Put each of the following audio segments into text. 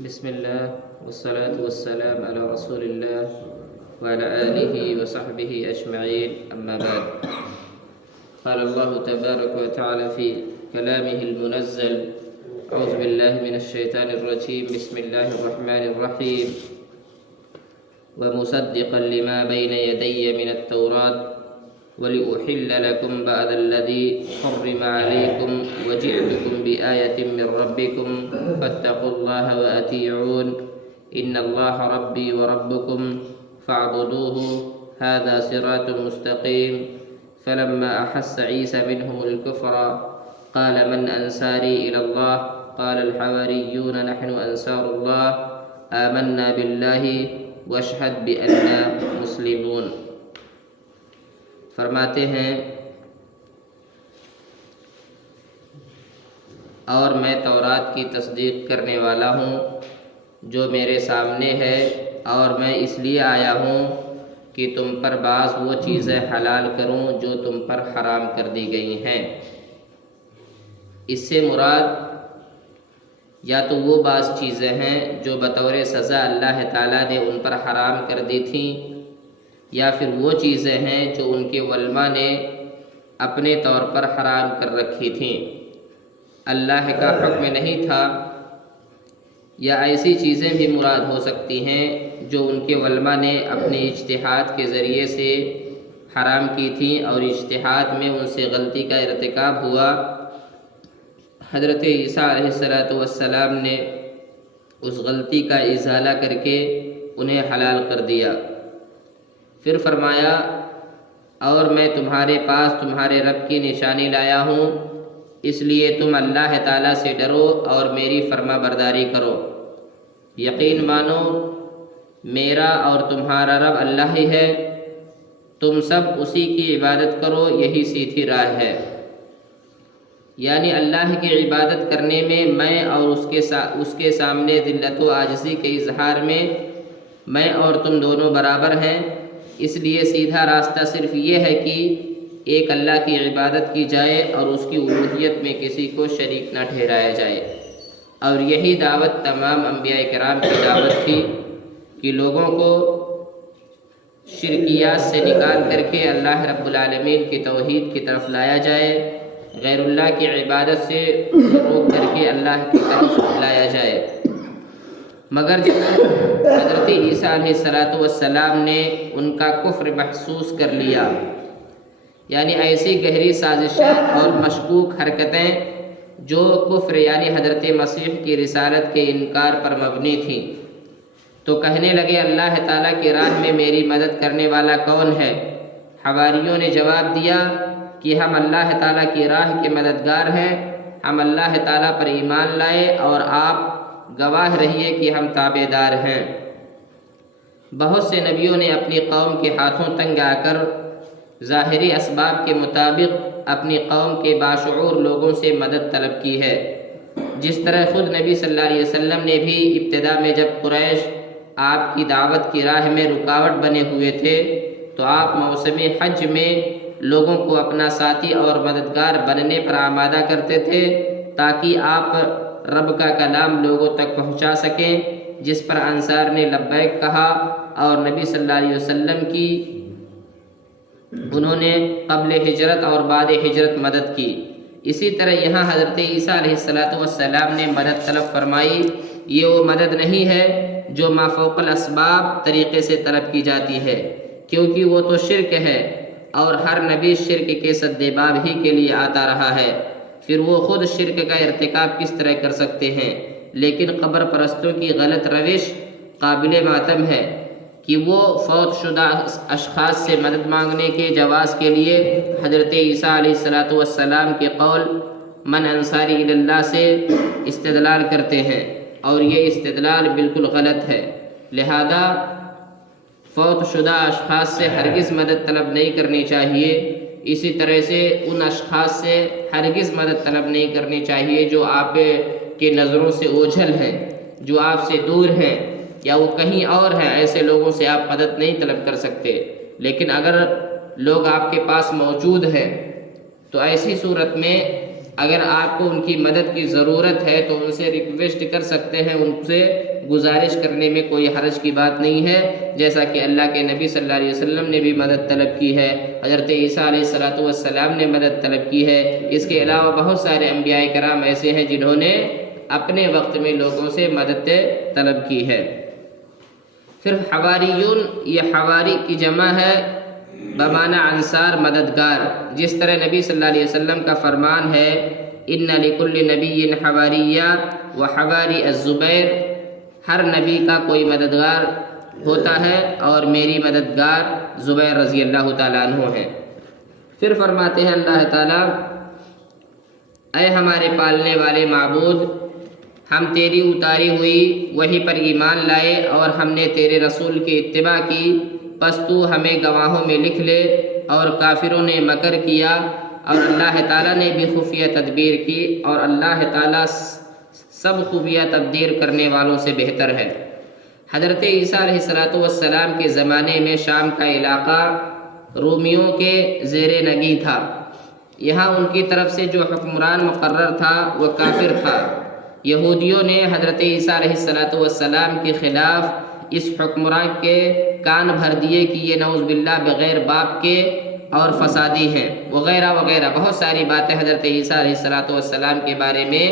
بسم الله والصلاة والسلام على رسول الله وعلى آله وصحبه أجمعين، أما بعد. قال الله تبارك وتعالى في كلامه المنزل: أعوذ بالله من الشيطان الرجيم، بسم الله الرحمن الرحيم: ومصدقا لما بين يدي من التوراة ولأحل لكم بعد الذي حرم عليكم وجئتكم بآية من ربكم فاتقوا الله وأطيعون إن الله ربي وربكم فاعبدوه هذا صراط مستقيم. فلما أحس عيسى منهم الكفر قال من أنصاري إلى الله قال الحواريون نحن أنصار الله آمنا بالله واشهد بأننا مسلمون. فرماتے ہیں اور میں تورات کی تصدیق کرنے والا ہوں جو میرے سامنے ہے، اور میں اس لیے آیا ہوں کہ تم پر بعض وہ چیزیں حلال کروں جو تم پر حرام کر دی گئی ہیں۔ اس سے مراد یا تو وہ بعض چیزیں ہیں جو بطور سزا اللہ تعالیٰ نے ان پر حرام کر دی تھیں، یا پھر وہ چیزیں ہیں جو ان کے علماء نے اپنے طور پر حرام کر رکھی تھیں، اللہ کا حکم نہیں تھا، یا ایسی چیزیں بھی مراد ہو سکتی ہیں جو ان کے علماء نے اپنے اجتہاد کے ذریعے سے حرام کی تھیں اور اجتہاد میں ان سے غلطی کا ارتکاب ہوا۔ حضرت عیسیٰ علیہ السلام نے اس غلطی کا ازالہ کر کے انہیں حلال کر دیا۔ پھر فرمایا اور میں تمہارے پاس تمہارے رب کی نشانی لایا ہوں، اس لیے تم اللہ تعالیٰ سے ڈرو اور میری فرما برداری کرو، یقین مانو میرا اور تمہارا رب اللہ ہی ہے، تم سب اسی کی عبادت کرو، یہی سیدھی راہ ہے۔ یعنی اللہ کی عبادت کرنے میں میں اور اس کے سامنے ذلت و عاجزی کے اظہار میں میں اور تم دونوں برابر ہیں، اس لیے سیدھا راستہ صرف یہ ہے کہ ایک اللہ کی عبادت کی جائے اور اس کی الوہیت میں کسی کو شریک نہ ٹھہرایا جائے۔ اور یہی دعوت تمام انبیاء کرام کی دعوت تھی کہ لوگوں کو شرکیات سے نکال کر کے اللہ رب العالمین کی توحید کی طرف لایا جائے، غیر اللہ کی عبادت سے روک کر کے اللہ کی طرف لایا جائے۔ مگر جب حضرت عیسیٰ علیہ السلام نے ان کا کفر محسوس کر لیا، یعنی ایسی گہری سازشیں اور مشکوک حرکتیں جو کفر یعنی حضرت مسیح کی رسالت کے انکار پر مبنی تھیں، تو کہنے لگے اللہ تعالیٰ کی راہ میں میری مدد کرنے والا کون ہے؟ حواریوں نے جواب دیا کہ ہم اللہ تعالیٰ کی راہ کے مددگار ہیں، ہم اللہ تعالیٰ پر ایمان لائے اور آپ گواہ رہیے کہ ہم تابعدار ہیں۔ بہت سے نبیوں نے اپنی قوم کے ہاتھوں تنگ آ کر ظاہری اسباب کے مطابق اپنی قوم کے باشعور لوگوں سے مدد طلب کی ہے، جس طرح خود نبی صلی اللہ علیہ وسلم نے بھی ابتدا میں جب قریش آپ کی دعوت کی راہ میں رکاوٹ بنے ہوئے تھے تو آپ موسم حج میں لوگوں کو اپنا ساتھی اور مددگار بننے پر آمادہ کرتے تھے تاکہ آپ رب کا کلام لوگوں تک پہنچا سکیں، جس پر انصار نے لبیک کہا اور نبی صلی اللہ علیہ وسلم کی انہوں نے قبل ہجرت اور بعد ہجرت مدد کی۔ اسی طرح یہاں حضرت عیسیٰ علیہ السلام نے مدد طلب فرمائی۔ یہ وہ مدد نہیں ہے جو ما فوق الاسباب طریقے سے طلب کی جاتی ہے، کیونکہ وہ تو شرک ہے اور ہر نبی شرک کے سدباب ہی کے لیے آتا رہا ہے، پھر وہ خود شرک کا ارتکاب کس طرح کر سکتے ہیں؟ لیکن قبر پرستوں کی غلط روش قابل ماتم ہے کہ وہ فوت شدہ اشخاص سے مدد مانگنے کے جواز کے لیے حضرت عیسیٰ علیہ السلام کے قول من انصاری الی اللہ سے استدلال کرتے ہیں، اور یہ استدلال بالکل غلط ہے۔ لہذا فوت شدہ اشخاص سے ہرگز مدد طلب نہیں کرنی چاہیے، اسی طرح سے ان اشخاص سے ہرگز مدد طلب نہیں کرنی چاہیے جو آپ کے نظروں سے اوجھل ہیں، جو آپ سے دور ہیں یا وہ کہیں اور ہیں، ایسے لوگوں سے آپ مدد نہیں طلب کر سکتے۔ لیکن اگر لوگ آپ کے پاس موجود ہیں تو ایسی صورت میں اگر آپ کو ان کی مدد کی ضرورت ہے تو ان سے ریکویسٹ کر سکتے ہیں، ان سے گزارش کرنے میں کوئی حرج کی بات نہیں ہے، جیسا کہ اللہ کے نبی صلی اللہ علیہ وسلم نے بھی مدد طلب کی ہے، حضرت عیسیٰ علیہ السلام نے مدد طلب کی ہے۔ اس کے علاوہ بہت سارے انبیاء کرام ایسے ہیں جنہوں نے اپنے وقت میں لوگوں سے مدد طلب کی ہے۔ پھر حواریون، یہ حواری کی جمع ہے بمعنی انصار، مددگار۔ جس طرح نبی صلی اللہ علیہ وسلم کا فرمان ہے ان لکل نبی حواریہ و حواری الزبیر، ہر نبی کا کوئی مددگار ہوتا ہے اور میری مددگار زبیر رضی اللہ تعالیٰ عنہ ہے۔ پھر فرماتے ہیں اللہ تعالیٰ، اے ہمارے پالنے والے معبود، ہم تیری اتاری ہوئی وحی پر ایمان لائے اور ہم نے تیرے رسول کی اتباع کی، پس تو ہمیں گواہوں میں لکھ لے۔ اور کافروں نے مکر کیا اور اللہ تعالیٰ نے بھی خفیہ تدبیر کی، اور اللہ تعالیٰ سب خفیہ تدبیر کرنے والوں سے بہتر ہے۔ حضرت عیسیٰ علیہ السلام کے زمانے میں شام کا علاقہ رومیوں کے زیر نگی تھا۔ یہاں ان کی طرف سے جو حکمران مقرر تھا وہ کافر تھا۔ یہودیوں نے حضرت عیسیٰ علیہ السلام کے خلاف اس حکمران کے کان بھر دیے کہ یہ نعوذ باللہ بغیر باپ کے اور فسادی ہیں، وغیرہ وغیرہ بہت ساری باتیں حضرت عیسیٰ علیہ السلام کے بارے میں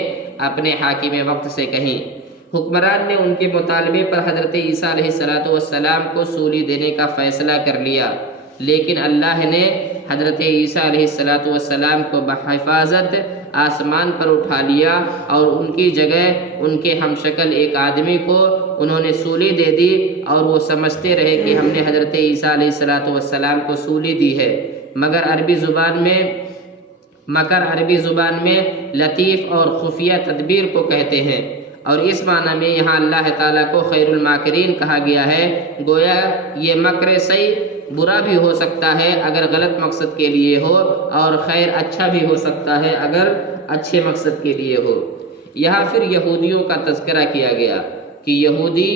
اپنے حاکم وقت سے کہیں۔ حکمران نے ان کے مطالبے پر حضرت عیسیٰ علیہ السلام کو سولی دینے کا فیصلہ کر لیا، لیکن اللہ نے حضرت عیسیٰ علیہ السلام کو بحفاظت آسمان پر اٹھا لیا اور ان کی جگہ ان کے ہم شکل ایک آدمی کو انہوں نے سولی دے دی، اور وہ سمجھتے رہے کہ ہم نے حضرت عیسیٰ علیہ السلام کو سولی دی ہے۔ مگر عربی زبان میں لطیف اور خفیہ تدبیر کو کہتے ہیں، اور اس معنی میں یہاں اللہ تعالیٰ کو خیر الماکرین کہا گیا ہے۔ گویا یہ مکر صحیح برا بھی ہو سکتا ہے اگر غلط مقصد کے لیے ہو، اور خیر اچھا بھی ہو سکتا ہے اگر اچھے مقصد کے لیے ہو۔ یہاں پھر یہودیوں کا تذکرہ کیا گیا کہ یہودی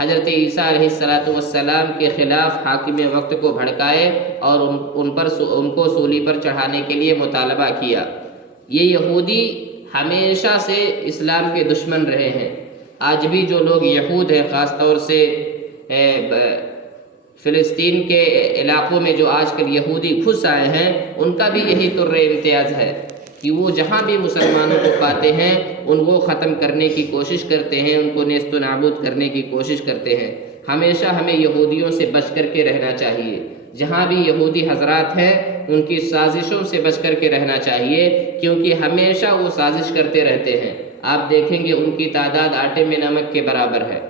حضرت عیسیٰ علیہ السلام کے خلاف حاکم وقت کو بھڑکائے اور ان کو سولی پر چڑھانے کے لیے مطالبہ کیا۔ یہ یہودی ہمیشہ سے اسلام کے دشمن رہے ہیں۔ آج بھی جو لوگ یہود ہیں، خاص طور سے فلسطین کے علاقوں میں جو آج کل یہودی گھس آئے ہیں، ان کا بھی یہی طرز امتیاز ہے کہ وہ جہاں بھی مسلمانوں کو پاتے ہیں ان کو ختم کرنے کی کوشش کرتے ہیں، ان کو نیست و نابود کرنے کی کوشش کرتے ہیں۔ ہمیشہ ہمیں یہودیوں سے بچ کر کے رہنا چاہیے۔ جہاں بھی یہودی حضرات ہیں ان کی سازشوں سے بچ کر کے رہنا چاہیے، کیونکہ ہمیشہ وہ سازش کرتے رہتے ہیں۔ آپ دیکھیں گے ان کی تعداد آٹے میں نمک کے برابر ہے،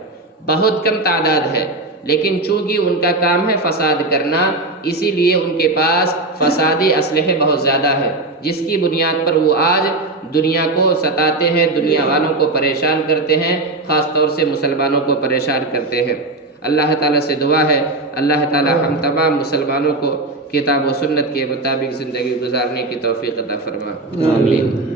بہت کم تعداد ہے، لیکن چونکہ ان کا کام ہے فساد کرنا، اسی لیے ان کے پاس فسادی اسلحے بہت زیادہ ہے، جس کی بنیاد پر وہ آج دنیا کو ستاتے ہیں، دنیا والوں کو پریشان کرتے ہیں، خاص طور سے مسلمانوں کو پریشان کرتے ہیں۔ اللہ تعالیٰ سے دعا ہے اللہ تعالیٰ ہم تمام مسلمانوں کو کتاب و سنت کے مطابق زندگی گزارنے کی توفیق عطا فرما۔ آمین۔